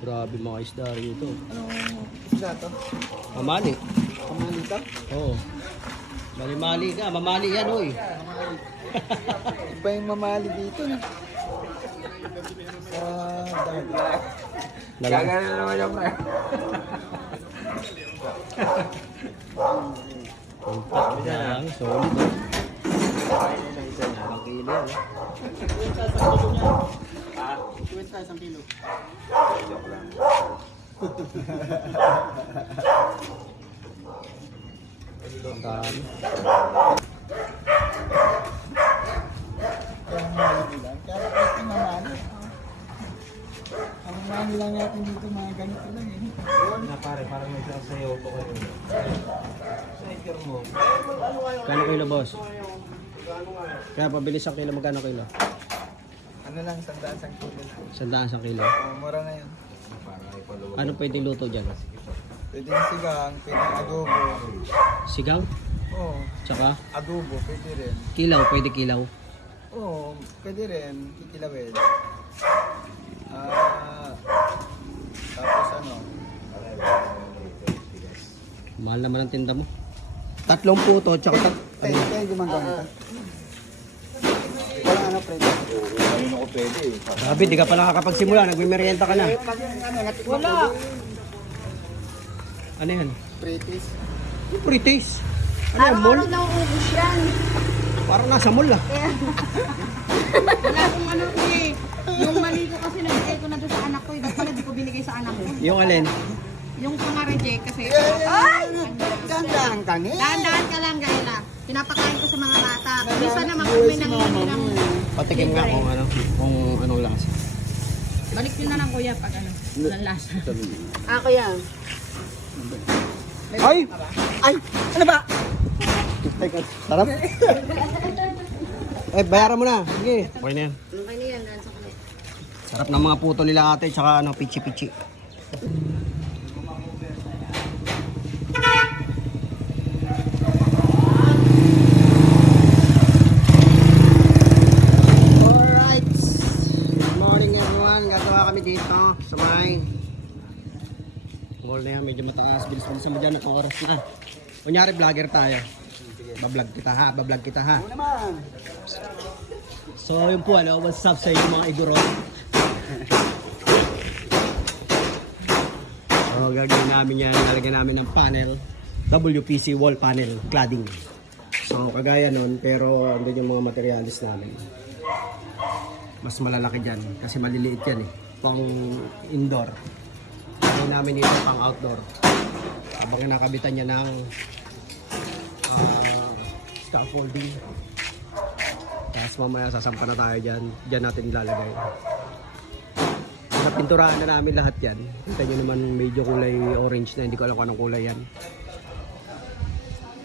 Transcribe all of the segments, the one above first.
Grabe mga isda rito. Anong isda to? Mamali. Pamali to? Oo. Mali-mali ka. Mamali yan, oy. Iba yung mamali dito. Sa dagat. Gagana na naman yung pre. Punta lang. Solid, oh. Isang kilo yan, Kwenta isang kilo. Joke lang. Ang dami. Kaya mamali lang. Kaya ito mamali. Ang mamali lang natin dito mga ganito lang eh. Na pare, parang may isang sayo ko kayo. Sayo mo. Kano kilo, boss? Kaya pabilis ang kilo. Magkano kilo? Ano lang, isang kilo. 100 ang kilo. Oh, mura na yun. Ano pwedeng luto dyan? Pwede yung sigang, pwede yung adobo. Sigang? Oo, Tsaka adobo, pwede rin. kilaw. Pwede kilaw. Oo, pwede rin, kikilawin. Tapos ano, Mahal naman ang tinda mo. 3 puto. Tsaka tayo gumagamit. Walang ano, pwede. Ayun ako pwede eh. Grabe, di ka pa nakakapagsimula. Nagmimerienta ka na. Wala! Ano yan? Pretis. Yung pre-taste. Ano yan, mall? Araw-araw na uubos yan. Parang nasa mall ah. Wala akong ano eh. Yung mali ko kasi nabigay ko na doon sa anak ko. Dapat pala di ko binigay sa anak ko. Yung alin? Yung pang-reject kasi. Ay! Gandaan ka niya. Dahan-dahan ka lang, Gaila. Pinapakain ko sa mga bata. Minsan naman kung may nangingi ng... Patikim nga kung anong lasa. Balik nyo na lang kuya pag ano. Walang lasa. Ako yan. Ay! Ay! Ano ba? Sarap. Eh, bayaran mo na. Sige. Okay na yan. Okay na yan, dahil sa kulit. Sarap ng mga puto nila ate, tsaka ano, pichi-pichi. Alright. Good morning everyone. Gagawa kami dito sa may mall na yan. Medyo mataas. Bilis-bilisan mo dyan at ang oras na. Kunyari vlogger tayo. Bablog kita ha. Bablog kita ha. Ano naman? So yun po ano, what's up sa inyo mga igurot? So gagawin namin yan, lalagyan namin ng panel, WPC wall panel cladding. So kagaya nun, pero andun yung mga materialis namin. Mas malalaki dyan, kasi maliliit yan eh. Pang indoor. Gagawin namin dito pang outdoor. Habang kinakabitan niya ng scaffolding. Tapos mamaya sasampa na tayo dyan. Dyan natin ilalagay. Napinturahan na namin lahat yan. Kita nyo naman medyo kulay orange na. Hindi ko alam kung anong kulay yan.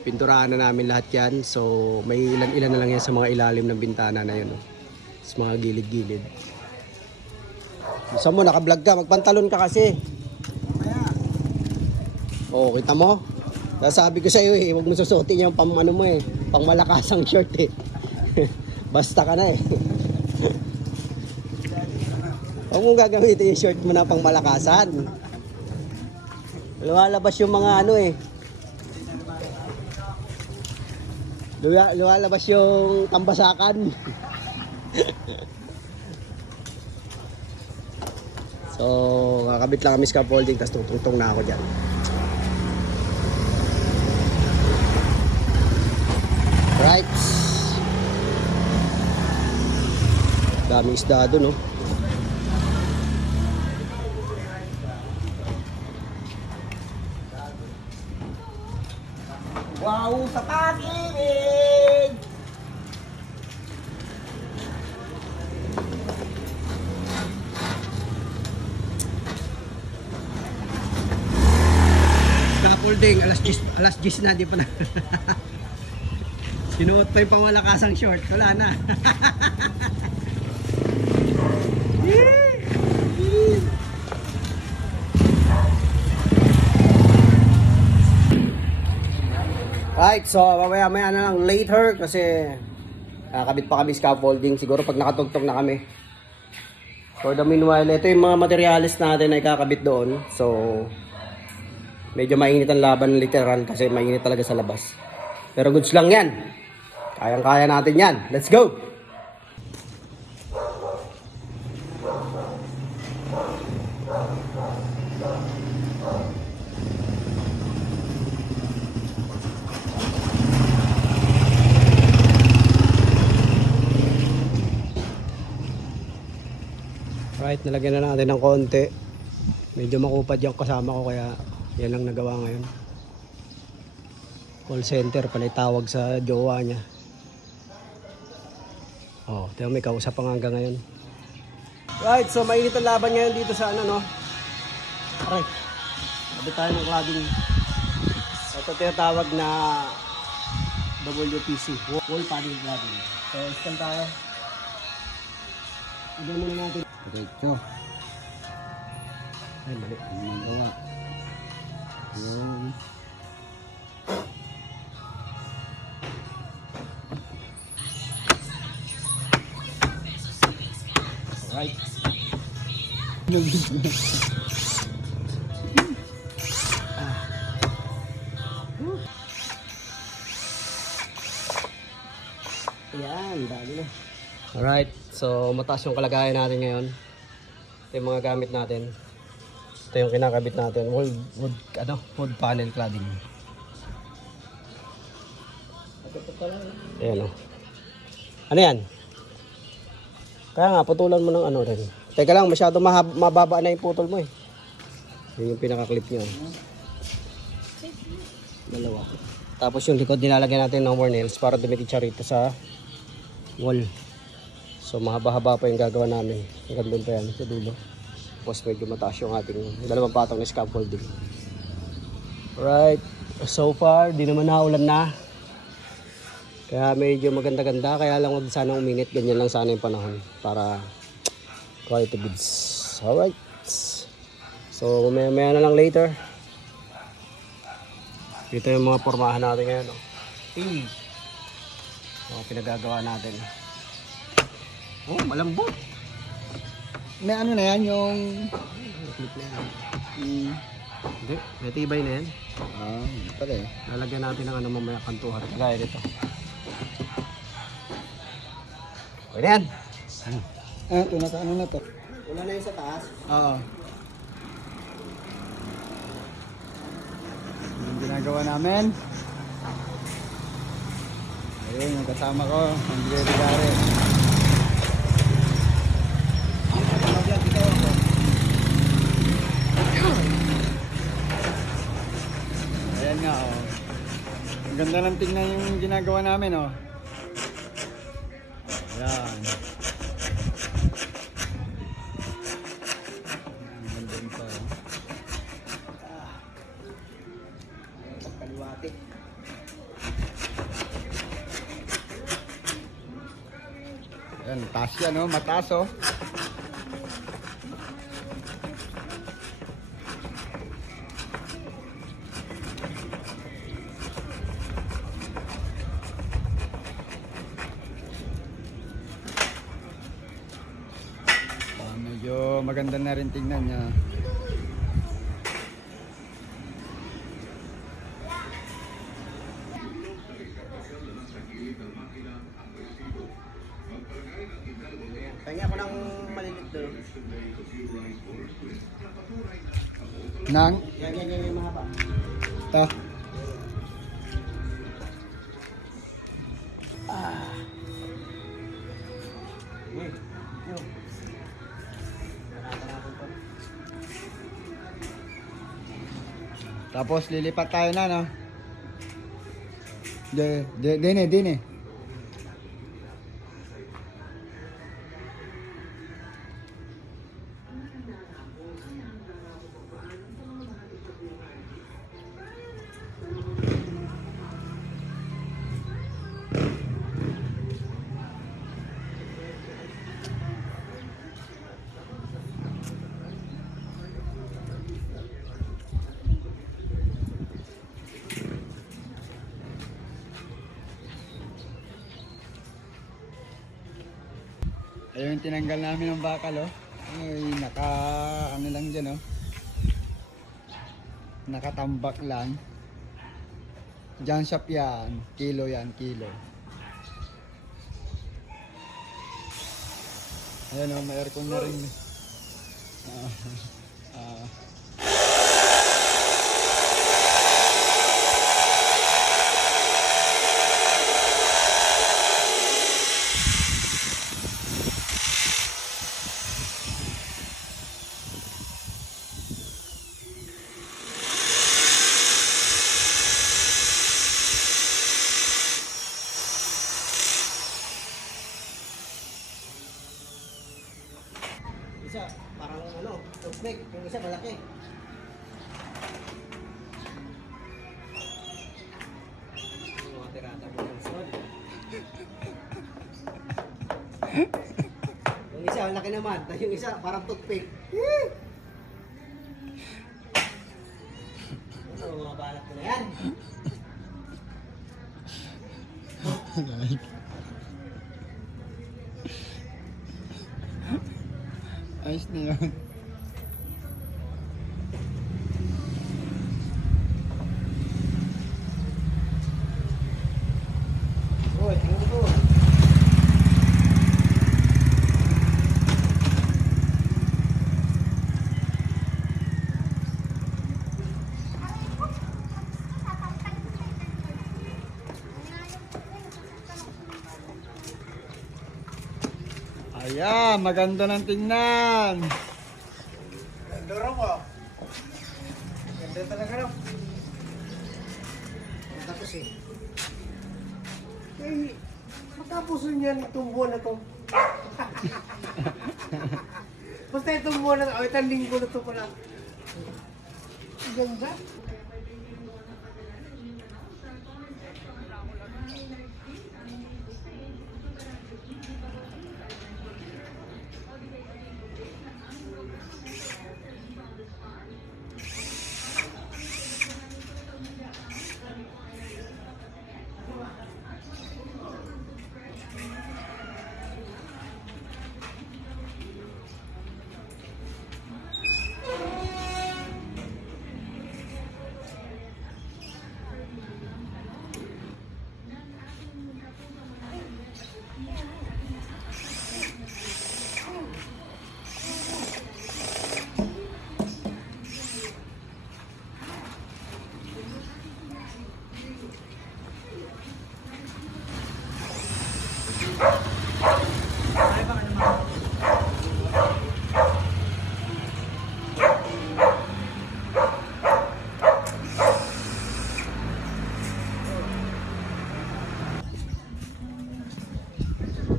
Pinturahan na namin lahat yan. So may ilan-ilan na lang yan sa mga ilalim ng bintana na yun. Sa mga gilid-gilid. Gusto mo, naka-vlog ka. Magpantalon ka kasi. Oo, kita mo? Sabi ko sa iyo eh, huwag mo susuotin yung pang ano mo eh. Pang malakasang shirt eh. Basta ka na eh. Huwag mong gagamitin yung shirt mo na pang malakasan. Lumalabas yung mga ano eh. Lumalabas yung tambasakan. So, kakabit lang kami scaffolding, tapos tutungtong na ako dyan. Right. Daming isda doon, no? Wow, sa pag-ibig! Scaffolding, alas 10 na, di pa na. Sinuot pa yung pangmalakasang short, wala na. Right, so mamaya na lang later kasi kakabit pa kami scaffolding siguro pag nakatugtog na kami. For the meanwhile, ito yung mga materialis natin na ikakabit doon. So, medyo mainit ang laban literal kasi mainit talaga sa labas. Pero goods lang yan. Kayang-kaya natin yan. Let's go! Right, nalagyan na natin ng konti. Medyo makupad yung kasama ko kaya yan lang nagawa ngayon. Call center pala tawag sa jowa niya. Oh, tayo may kausap pa hanggang ngayon. Right, so mainit ang laban ngayon dito sa ano no. Right. Sabi tayo ng cladding. Ito tinatawag na WPC, wall panel cladding. So, stand tayo. Igyan muna natin. Diretso. Ay, mali. Magawa. Yun. Alright. Ayan, dali na. Alright, so mataas yung kalagayan natin ngayon. Ito yung mga gamit natin. Ito yung kinakabit natin. Wood panel cladding. Ayan o. Ano yan? Kaya nga, putulan mo ng ano rin. Teka lang, masyado mababa na yung putol mo eh. Yun yung pinaka-clip nyo. Dalawa. Tapos yung likod nilalagyan natin ng more nails para dumikit siya rito sa wall. So mahaba-haba pa yung gagawa namin. Hanggang doon pa yan sa dulo. Tapos medyo mataas yung ating dalawang patong na scaffolding. Alright. So far, di naman naulan na. Kaya medyo maganda-ganda. Kaya lang wag sana uminit. Ganyan lang sana yung panahon. Para quality goods. Alright. So maya-maya na lang later. Dito yung mga pormahan natin ngayon. Pinagagawa natin. Oh, malambot. May ano na yan, yung... Clip na yan. Hindi, may tibay na yan. Pala eh. Lalagyan natin ng ano mamaya kantuhan. Kagaya dito. Pwede yan. Ito na, ano na to? Wala na yung sa taas. Oo. Yung ginagawa namin. Ayun, yung kasama ko, Andre Rigare. Ayan nga, oh. Ang ganda ng tingnan yung ginagawa namin, oh. Ayan. Ang ganda rin pa, oh. Kaliwati. Ayan, taas yan, oh. Mataas, oh. Medyo maganda na rin tingnan niya. Kaya ko ng malilit doon. Nang? Yan yung mahaba. Ito. Tapos lilipat tayo na, no? Dine. Ayun, tinanggal namin ng bakal, oh. Ano lang dyan, oh. Nakatambak lang. Junk shop yan. Kilo yan, kilo. Ayan, oh, may aircon na rin. Isa, parang ano, toothpick. Yung isa malaki. Yung mga tirata mo ng sunod. Yung isa, malaki naman. Tapos yung isa, parang toothpick. Ano, mga balat ko na yan. Ayos na yun. Uy, tingnan mo to. Ayan, maganda ng tingnan. Ganda raw mo. Ganda talaga raw. Tapos eh. Eh, matapos niyan itong buwan na to. Basta itong buwan na to. Oh, itong linggo na to pala. Ganda.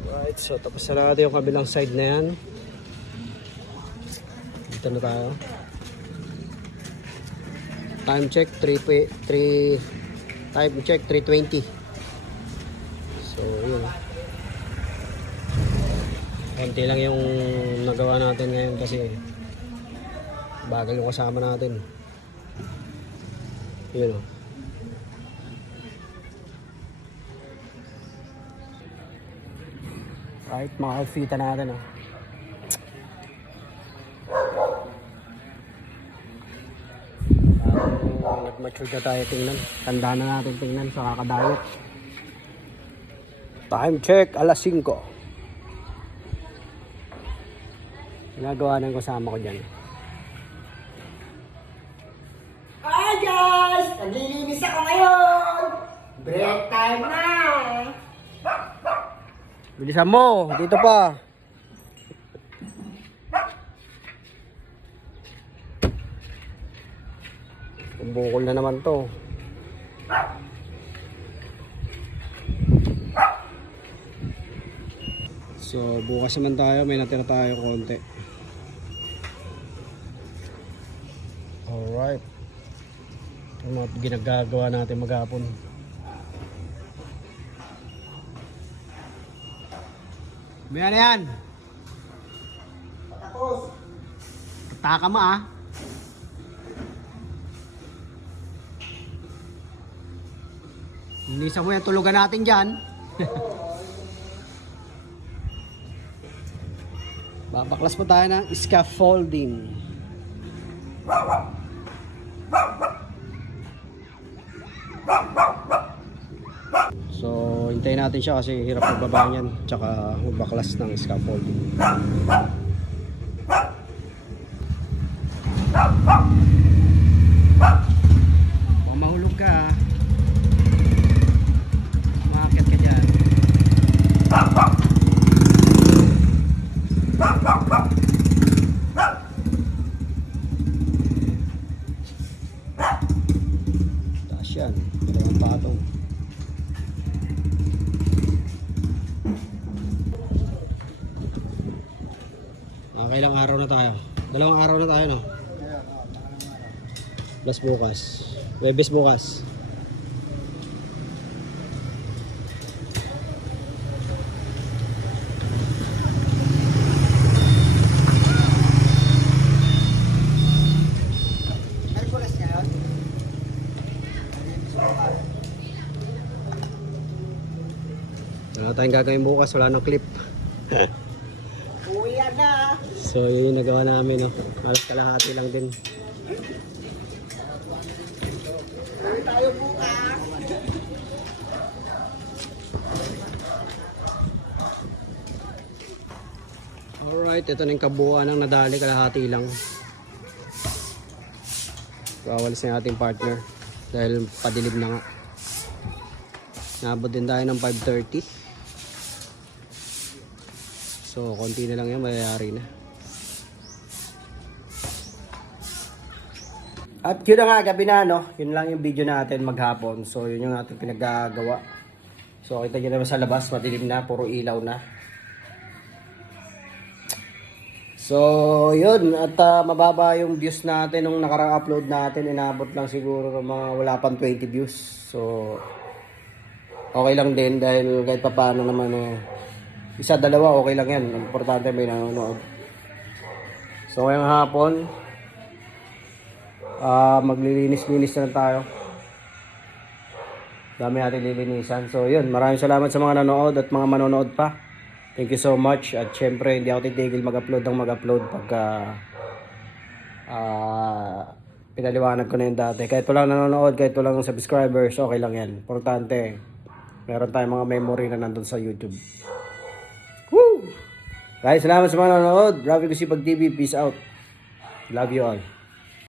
Right, so tapos na natin yung kabilang side na yan. Dito na tayo. Time check 3:20. So yun. Konti lang yung nagawa natin ngayon kasi bagal yung kasama natin. Yun o. Right, mga outfita natin o. Nag-mature na tayo tingnan. Tanda na natin tingnan sa kakadayot. Time check, 5:00. Ginagawa ng kasama ko dyan. Hi guys! Naglilinis ako ngayon! Break time na! Bilisan mo, dito pa. Bukol na naman to. So bukas naman tayo, may natira tayo konti. Alright. Yung mga ginagagawa natin maghapon. Bayan na yan. Tapos, Taka mo ah. Linisan mo yan, tulugan natin dyan. Babaklas po tayo ng scaffolding. So, hintayin natin siya kasi hirap magbaba niyan. Tsaka magbaklas ng scaffolding. Kung mahulog ka, umakit ka dyan. Taas yan, dalawang patong. Kailang araw na tayo? Dalawang araw na tayo, no? Plus bukas. Webes bukas. Hercules ngayon. Wala tayong gagawin bukas, wala nang clip. Uwi na. So yun yung nagawa namin, no? Halos kalahati lang din. Uwi tayo bukas. Alright, ito na yung kabuuan ng nadali, kalahati lang. Kawalis na yung ating partner dahil padilim na nga. Nabot din tayo ng 5:30. So, konti na lang yan, mayayari na. At yun na nga, gabi na, no? Yun lang yung video natin maghapon. So, yun yung ating pinagagawa. So, kita nyo naman sa labas, madilim na, puro ilaw na. So, yun. At mababa yung views natin nung nakarang upload natin. Inabot lang siguro ng mga wala pang 20 views. So, okay lang din dahil kahit pa paano naman isa, dalawa, okay lang yan. Importante may nanonood. So, ngayong hapon, maglilinis-linis na lang tayo. Dami natin lilinisan. So, yun. Maraming salamat sa mga nanonood at mga manonood pa. Thank you so much. At syempre, hindi ako titigil mag-upload pagka pinaliwanag ko na yun dati. Kahit walang nanonood, kahit walang subscribers, okay lang yan. Importante, meron tayong mga memory na nandun sa YouTube. Woo! Guys, salamat sa mga nanonood. Rafi Kusipag TV. Peace out. Love you all.